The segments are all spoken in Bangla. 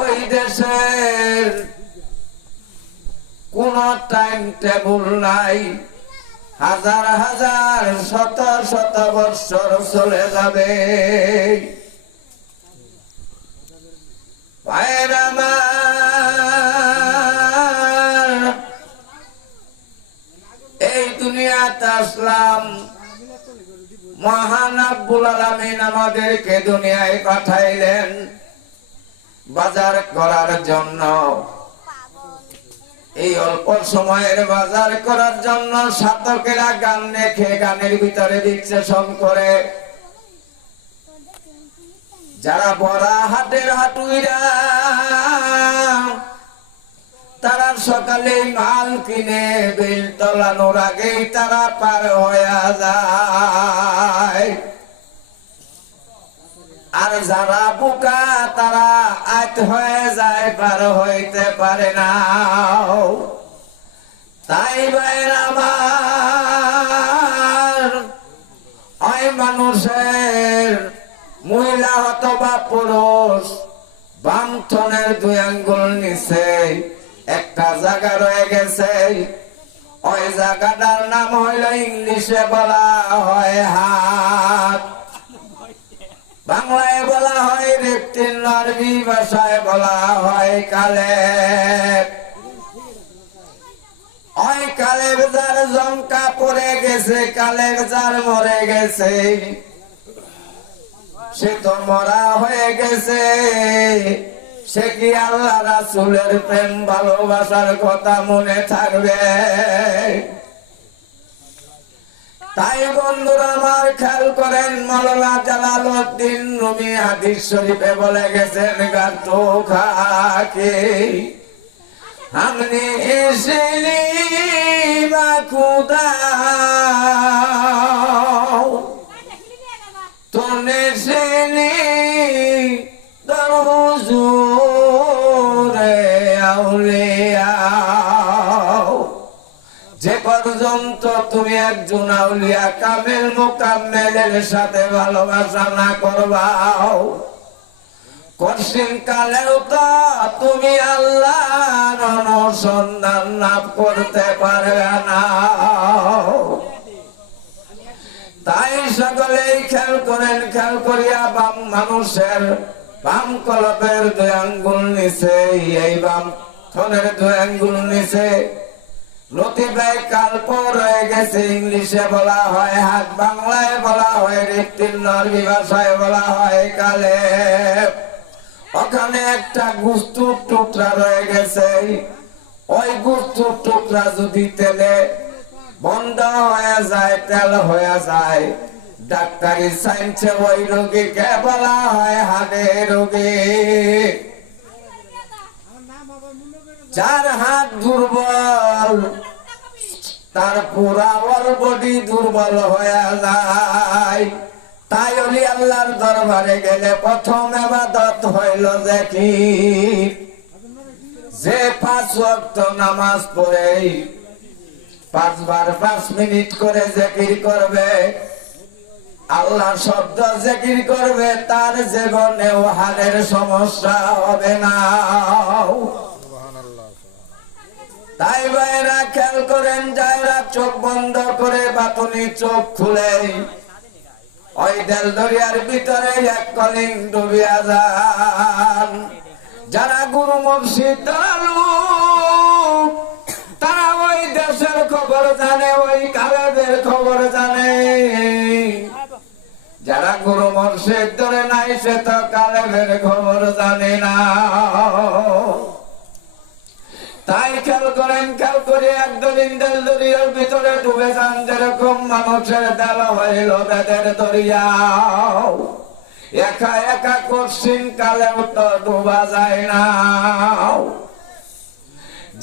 ওই দেশের কোন টাইম টেবল নাই, হাজার হাজার শত শত বৎসর চলে যাবে। ভাইয়ের আমার, এই দুনিয়াতে আসলাম, মহান রব্বুল আলামিন আমাদেরকে দুনিয়ায় পাঠাইলেন বাজার করার জন্য। এই অল্প সময়ের বাজার করার জন্য সাধকেরা গান লেখে গানের ভিতরে বিশ্লেষণ করে। যারা বড়া হাটের হাটুইরা তারা সকালে মাল কিনে বিল তোলানোর আগেই তারা পার হয়ে যায়, আর যারা বোকা তারা আত হয়ে যায়, পার হইতে পারে না। তাই ভাইয়ের আমার, ওই মানুষের মহিলা অথবা পুরুষ বামথনের 2 আঙ্গুল নিচে একটা জায়গা রয়ে গেছে। ওই জায়গাটার নাম হইল ইংলিশে বলা হয় হাত, বাংলায় বলা হয় রেপটিল, আরবি ভাষায় বলা হয় কালেব। ওই কালেব যার জঙ্কা পড়ে গেছে, কালেব যার মরে গেছে, সে তো মরা হয়ে গেছে, সে কি আল্লাহ রাসূলের প্রেম ভালোবাসার কথা মনে থাকবে? তাই বন্ধুরা আমার খেয়াল করেন, মাওলানা জালালউদ্দিন রুমি হাদিস শরীফে বলে গেছেন, গাতো খাকে हमने इसलिए खुदा तूने इसलिए दर हुजूर औलिया। যে পর্যন্ত তুমি একজন আউলিয়া কামেল মুকাম্মেলের সাথে ভালোবাসা না করবাও, কঠিন কালেও তো তুমি আল্লাহর অনুসন্ধান লাভ করতে পারবে না। তাই সকলেই খেয়াল করেন, খেয়াল করিয়া বাম মানুষের বাম কলপের 2 আঙ্গুল নিচে, এই বাম থনের 2 আঙ্গুল নিচে লতিফায় কাল্প রয়ে গেছে। ইংলিশে বলা হয় হাত, বাংলায় বলা হয় রেপটিল, আরবি ভাষায় বলা হয় কালেব। ওখানে একটা গোস্তুর টুকরা রয়ে গেছে। ওই গোস্তুর টুকরা যদি তেলে বন্ধ হয়ে যায়, তেল হয়ে যায়, ডাক্তারি সাইন্সে ওই রোগীকে বলা হয় হাড়ের রোগী। যার হাত দুর্বল, তার পুরা অল বডি দুর্বল হয়ে যায়। তাই ওলি আল্লাহর দরবারে গেলে প্রথম ইবাদত হইল জিকির। যে 5 ওয়াক্ত নামাজ পড়ে 5 বার 5 মিনিট করে জিকির করবে, আল্লাহ শব্দ জিকির করবে, তার জীবনেও হাড়ের সমস্যা হবে না। তাই ভাইরা খেয়াল করেন, যারা চোখ বন্ধ করে বাতুনি চোখ খুলে ওই দেল দরিয়ার ভিতরে এক কলিং ডুবিয়া যান। যারা গুরু মুর্শিদ তারা ওই দেশের খবর জানে, ওই কালেবের খবর জানে। যারা গুরু মুর্শিদ ধরে নাই, সে তো কালেবের খবর জানে না। তাই খেয়াল করেন, খেয়াল করে একদিন দেল দরিয়ার ভিতরে ডুবে যান, যেরকম মানুষের দেল হইল বেদের দরিয়াও। একা একা কঠিন কালেও তো ডুবা যায় না।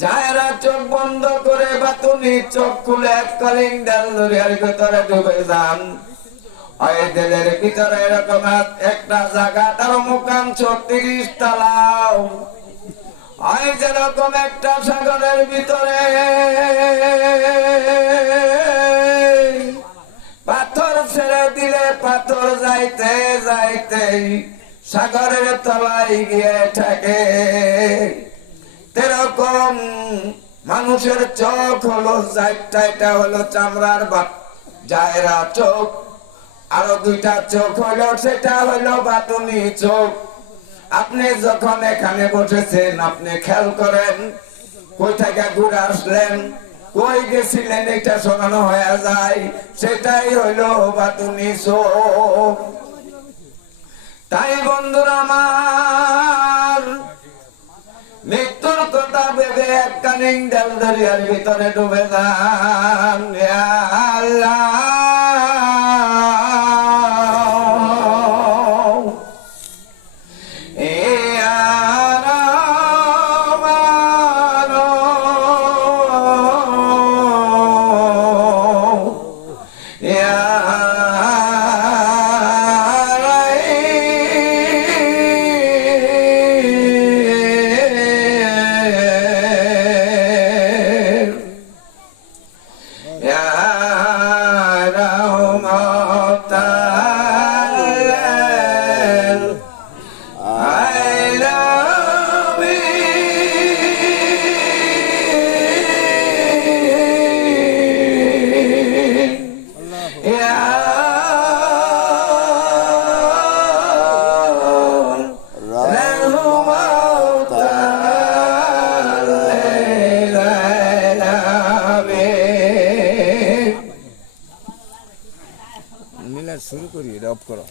যারা চোখ বন্ধ করে বাতুনি চোখ খুলে এক কলিং দেল দরিয়ার ভিতরে ডুবে যান, ওই দেলের ভিতরে এরকম একটা জায়গা, তার মুকাম 36 তলাও। ওই যেরকম একটা সাগরের ভিতরে পাথর ছেড়ে দিলে পাথর যাইতে যাইতেই সাগরের তলায় গিয়ে থাকে। তেরকম মানুষের চোখ হলো চারটা, এটা হলো চামড়ার জায়রা চোখ। আরো দুইটা চোখ হলো, সেটা হলো বাতুনি চোখ। আপনি যখন এখানে বসেছেন, আপনি খেয়াল করেন কই থেকে ঘুরে আসলেন, কই গেছিলেন, এটা শোনানো হয়ে যায়। সেটাই হইলো বাতুনি চোখ। তাই বন্ধুরা আমার, মৃত্যুর কথা ভেবে একটা নিংডাল দরিয়ার ভিতরে ডুবে যান। ইয়া আল্লাহ, শুরু করি, অফ করো।